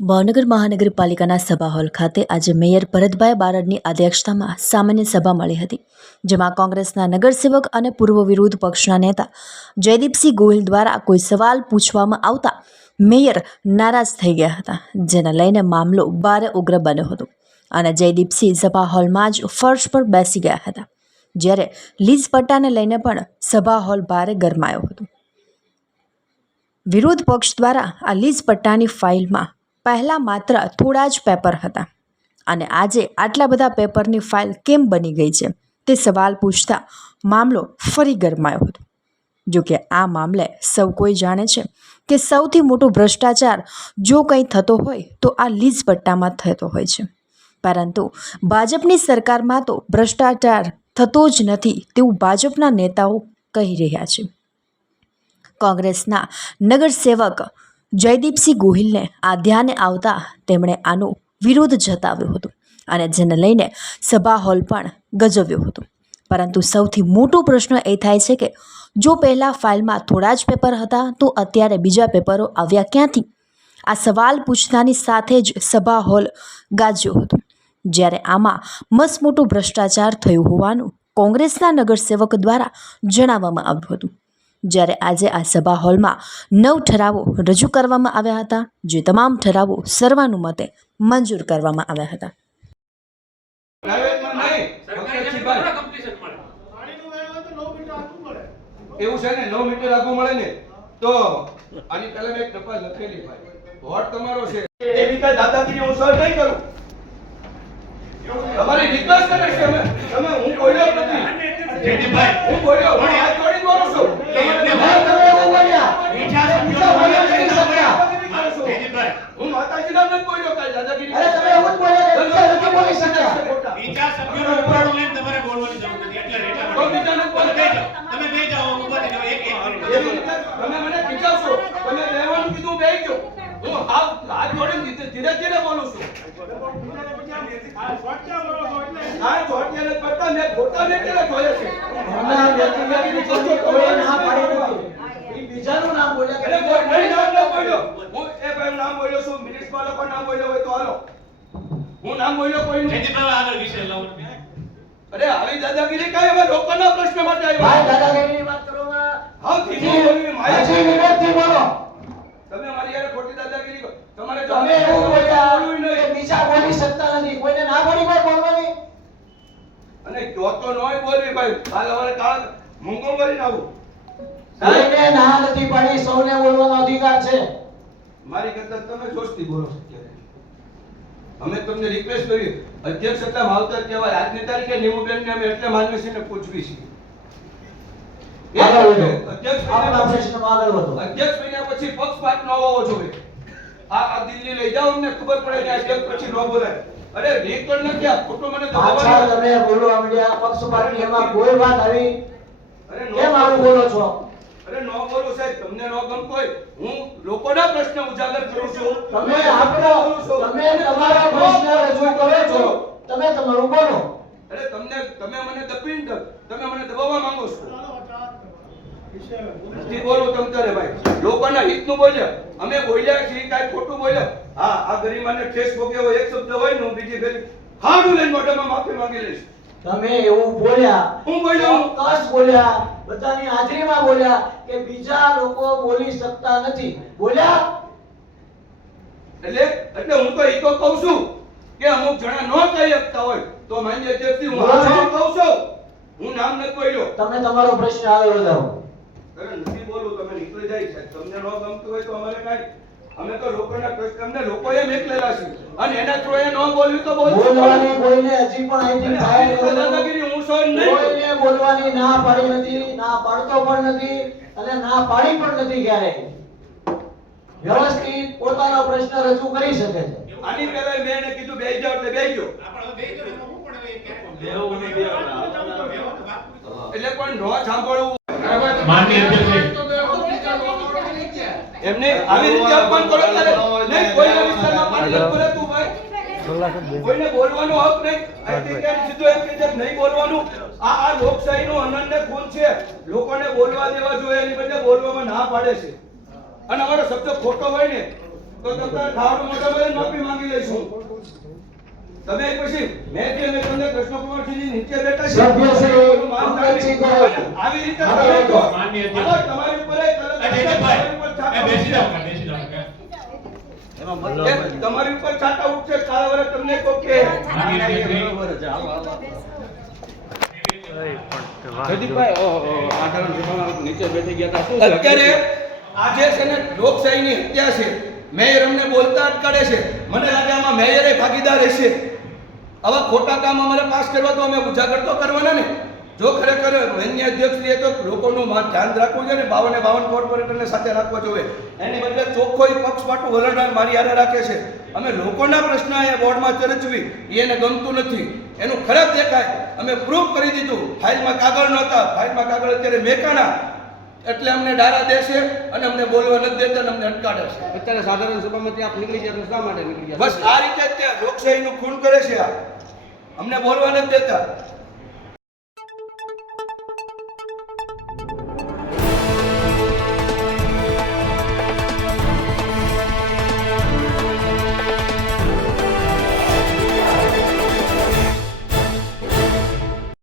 ભાવનગર મહાનગરપાલિકાના સભા હોલ ખાતે આજે મેયર ભરતભાઈ બારડની અધ્યક્ષતામાં સામાન્ય સભા મળી હતી, જેમાં કોંગ્રેસના નગરસેવક અને પૂર્વ વિરોધ પક્ષના નેતા જયદીપસિંહ ગોહિલ દ્વારા કોઈ સવાલ પૂછવામાં આવતા મેયર નારાજ થઈ ગયા હતા, જેને લઈને મામલો ભારે ઉગ્ર બન્યો હતો અને જયદીપસિંહ સભા હોલમાં જ ફર્શ પર બેસી ગયા હતા, જ્યારે લીઝ પટ્ટાને લઈને પણ સભા હોલ ભારે ગરમાયો હતો। વિરોધ પક્ષ દ્વારા આ લીઝ પટ્ટાની ફાઇલમાં પહેલાં માત્ર થોડા જ પેપર હતા અને આજે આટલા બધા પેપરની ફાઇલ કેમ બની ગઈ છે તે સવાલ પૂછતા મામલો ફરી ગરમાયો હતો। જોકે આ મામલે સૌ કોઈ જાણે છે કે સૌથી મોટો ભ્રષ્ટાચાર જો કંઈ થતો હોય તો આ લીઝ પટ્ટામાં થતો હોય છે, પરંતુ ભાજપની સરકારમાં તો ભ્રષ્ટાચાર થતો જ નથી તેવું ભાજપના નેતાઓ કહી રહ્યા છે। કોંગ્રેસના નગરસેવક જયદીપસિંહ ગોહિલને આ ધ્યાને આવતા તેમણે આનો વિરોધ જતાવ્યો હતો અને જેને લઈને સભા હોલ પણ ગજવ્યો હતો, પરંતુ સૌથી મોટો પ્રશ્ન એ થાય છે કે જો પહેલાં ફાઇલમાં થોડા જ પેપર હતા તો અત્યારે બીજા પેપરો આવ્યા ક્યાંથી? આ સવાલ પૂછતાની સાથે જ સભા હોલ ગાજ્યો હતો, જ્યારે આમાં મસમોટો ભ્રષ્ટાચાર થયો હોવાનું કોંગ્રેસના નગરસેવક દ્વારા જણાવવામાં આવ્યું હતું। જ્યારે આજે આ સભા હોલમાં 9 ઠરાવો રજૂ કરવામાં આવ્યા હતા, જે તમામ ઠરાવો સર્વાનુમતે મંજૂર કરવામાં આવ્યા હતા। એવું છે ને 9 મીટર આગું મળે ને તો આની પહેલા મેં એક તપાસ લખેલી ભાઈ વોટ તમારો છે એ રીતે દાદાગીરી હું સર નહીં કરું। તમારી રિક્વેસ્ટ કરે છે તમે હું બોલ્યો નથી જેદીભાઈ હું બોલ્યો હું હાથ જોડી બોલું છું હું માતાજીના નથી બોલ્યો કાઈ દાદાગીરી અરે તમે એવું જ બોલ્યા નથી બોલી શક્યા બીજા સભ્યોનો ઉપાડો લઈને તમારે બોલવાની જરૂર નથી એટલે બીજાને બોલ તમે બે જાઓ ઉભા થઈ જાઓ એક તમે મને ખીચાવશો તમે રહેવાનું કીધું બેહી ગયો હું હાથ જોડીને ધીરે ધીરે બોલું છું આ ચોટિયાને પડતા મેં ફોટા મેકેલા જોયા છે બીજાનું નામ બોલ્યા અરે કોઈ નહીં નામ ન બોલ્યો હું એ ભાઈ નામ બોલ્યો છું મિનિટ્સમાં લોકો નામ બોલ્યો હોય તો હાલો હું નામ બોલ્યો કોઈનું જેદીભાઈ આગળ વિશે લાવો અરે આવી દાદાગીરી કાઈ હવે લોકોના પ્રશ્ન માટે આવ્યો ભાઈ દાદાગીરીની વાત કરવામાં હા ધીમો બોલવી મારી વિનંતી બોલો તમે મારી યાર ખોટી દાદાગીરી કરો તમારે તમે એવું બોલ્યા કે બીજા બોલી શકતા નથી કોઈને ના પડી કોઈ બોલવાની અને જો તો નોય બોલવી ભાઈ કાલ હવે કાળ મૂંગો કરીને આવું કોઈને ના નથી પડી સૌને બોલવાનો અધિકાર છે મારી કરતા તમે જોશથી બોલો છો અમે તમને રિક્વેસ્ટ કરી અધ્યક્ષ હતા માવતર કહેવાય આજની તારીખે નિમુબેનને અમે એટલે માનવી છે ને પૂછવી છે અધ્યક્ષ મહિના પછી પક્ષપાત ન હોવો જોઈએ આ દિલ્હી લઈ જાઓ અમને ખબર પડે કે અધ્યક્ષ પછી ન બોલાય અરે રેકોર્ડ નથી આ ફોટો મને અચ્છા તમે બોલવા માંડ્યા પક્ષપાતની એમાં કોઈ વાત આવી અરે કેમ આવું બોલો છો અરે નો બોલો સાહેબ તમને નો ગમતો હોય હું લોકોના પ્રશ્ન ઉજાગર કરું છું તમે આપણો તમે તમારા પ્રશ્ન રજૂ કરો છો તમે તમારું બોલો અરે તમે મને તમે મને દબાવવા માંગો છો નથી બોલું તમ તારે ભાઈ લોકોના હિતનું બોલ્યા અમે બોલ્યા છીએ કાઈ ખોટું બોલ્યા હા આ ગરીમાને ઠેસ ભોગ્યો એક શબ્દ હોય ને હું બીજી ફેરી હાડું લઈને મોઢામાં માફી માંગી લઈશ તમે એવું બોલ્યા હું બોલ્યો કસ બોલ્યા બધાની હાજરીમાં બોલ્યા કે બીજા લોકો બોલી શકતા નથી બોલ્યા એટલે હું તો ઈ તો કહું છું કે અમુક જણા ન કહી શકતા હોય તો માન્ય અધ્યક્ષથી હું આ કહું છું હું નામ નથી બોલ્યો તમે તમારો પ્રશ્ન આગળ વધારો અરે નથી બોલું તમે નીકળી જાય છે તમને ન ગમતું હોય તો અમારે કાઈ અમે તો લોકોના પ્રશ્ન અમને લોકોએ મેકલેલા છે અને એના થ્રુ એ ન બોલ્યું તો બોલવાની કોઈને હજી પણ આઈથી થાય દાદાગીરી હું સહન નહીં કોઈને બોલવાની ના પાડી નથી ના પાડતો પણ નથી અને ના પાડી પણ નથી ક્યારે વ્યવસ્થિત પોતાનો પ્રશ્ન રજૂ કરી શકે છે આની પહેલા મેં એને કીધું બેહી જાવ એટલે બેહી ગયો એટલે પણ નો સાંભળવું માનનીય અધ્યક્ષ એમને આવી રીતે અપમાન કરો ત્યારે નહીં કોઈના વિસ્તારમાં પાણી બોલે તું ભાઈ કોઈને બોલવાનો હક નહીં આઈથી કે સીધો એમ કે નહીં બોલવાનું આ લોકશાહીનું અનન્ય ખૂન છે લોકોને બોલવા દેવા જોઈએ એની બદલે બોલવામાં ના પાડે છે અને અમારો શબ્દ ખોટો હોય ને તો તમારે ખાવાનું મોઢા પર માફી માંગી લઈશું. તમે પછી મેં કે અમે તમને કૃષ્ણકુમારસિંહજી નીચે બેઠા છે. સભ્યશ્રી, માન ધારી. અંકિતજી કરો. આવી રીતે તમે કહો. માનનીય અધ્યક્ષ. આમાં તમારી ઉપર એક એ જયદીપભાઈ, એ બેસી જાઓ, બેસી જાઓ. તમારી ઉપર છાંટા ઉઠશે કાળા વરસ તમને કહો કે માનનીય અધ્યક્ષ, અત્યારે આજે છે ને લોકશાહીની હત્યા છે. મેયર અમને બોલતા અટકાડે છે. મને લાગે આમાં મેયરે ભાગીદાર હશે. આવા ખોટા કામ અમારે પાસ કરવા તો અમે ઉજાગર તો કરવાના ને. જો ખરેખર માન્ય અધ્યક્ષશ્રીએ તો લોકોનું ધ્યાન રાખવું જોઈએ ને 52 કોર્પોરેટરને સાથે રાખવા જોઈએ. એની બદલે ચોખ્ખો પક્ષપાટું વલણ મારી હારે રાખે છે. અમે લોકોના પ્રશ્ન અહીંયા બોર્ડમાં ચર્ચવી એ એને ગમતું નથી. એનું ખરાબ દેખાય અમે પ્રૂફ કરી દીધું. ફાઇલમાં કાગળ નહોતા, ફાઇલમાં કાગળ અત્યારે મેકાણા એટલે અમને ડારા દેશે અને અમને બોલવા નથી દેતા અને અમને અટકાડે છે. અત્યારે સાધારણ સભામાંથી આપ નીકળી ગયા તો શા માટે નીકળી ગયા? બસ આ રીતે જ તે લોકશાહીનું ખૂન કરે છે. આ અમને બોલવા નથી દેતા.